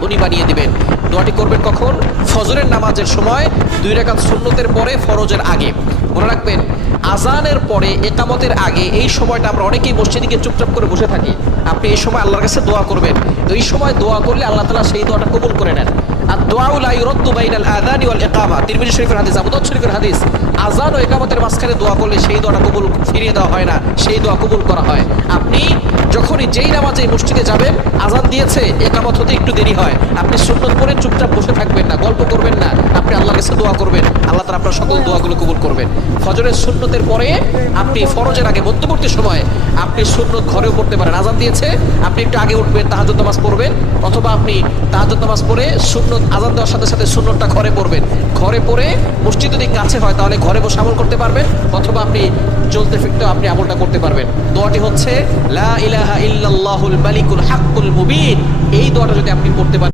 ধনী বানিয়ে দিবেন। দোয়াটি করবেন কখন? ফজরের নামাজের সময় 2 রাকাত সুন্নতের পরে, ফরজের আগে। মনে রাখবেন, আজানের পরে, একামতের আগে এই সময়টা আমরা অনেকেই মসজিদে গিয়ে চুপচাপ করে বসে থাকি। আপনি এই সময় আল্লাহর কাছে দোয়া করবেন। তো এই সময় দোয়া করলে আল্লাহ তাআলা সেই দোয়াটা কবুল করে নেন। আর দোয়া লা ইউরাদ্দু বাইনাল আযানি ওয়াল ইকামা, তিরমিজি শরীফের হাদিস, আবু দাউদ শরীফের হাদিস। আজান ও ইকামতের মাঝখানে দোয়া করলে সেই দোয়াটা কবুল ফিরিয়ে দেওয়া হয় না, সেই দোয়া কবুল করা হয়। আপনি যখনই যেই নামাজে মসজিদে যাবেন, আজান দিয়েছে, একামত হতে একটু দেরি হয়, আপনি সুন্নত পড়ে চুপচাপ বসে থাকবেন না, গল্প করবেন না, আপনি আল্লাহর কাছে দোয়া করবেন। আল্লাহ তাআলা আপনার সকল দোয়াগুলো কবুল করবেন। ফজরের সুন্নতের পরে আপনি ফরজের আগে মধ্যবর্তী সময় আপনি সুন্নত ঘরেও পড়তে পারেন। আজান দিয়েছে, আপনি একটু আগে উঠবেন, তাহাজ্জুদ নামাজ পড়বেন, অথবা আপনি তাহাজ্জুদ নামাজ পড়ে সুন্নত আজান দেওয়ার সাথে সাথে সুন্নতটা ঘরে পড়বেন। ঘরে পড়ে মসজিদ যদি কাছে হয় তাহলে ঘরে বসে আমল করতে পারবেন, অথবা আপনি চলতে ফিরতে আপনি আমলটা করতে পারবেন। দোয়াটি হচ্ছে লা ইলাহা ইল্লাল্লাহুল মালিকুল হাক্কুল মুবিন। এই দোয়াটা যদি আপনি পড়তে পারেন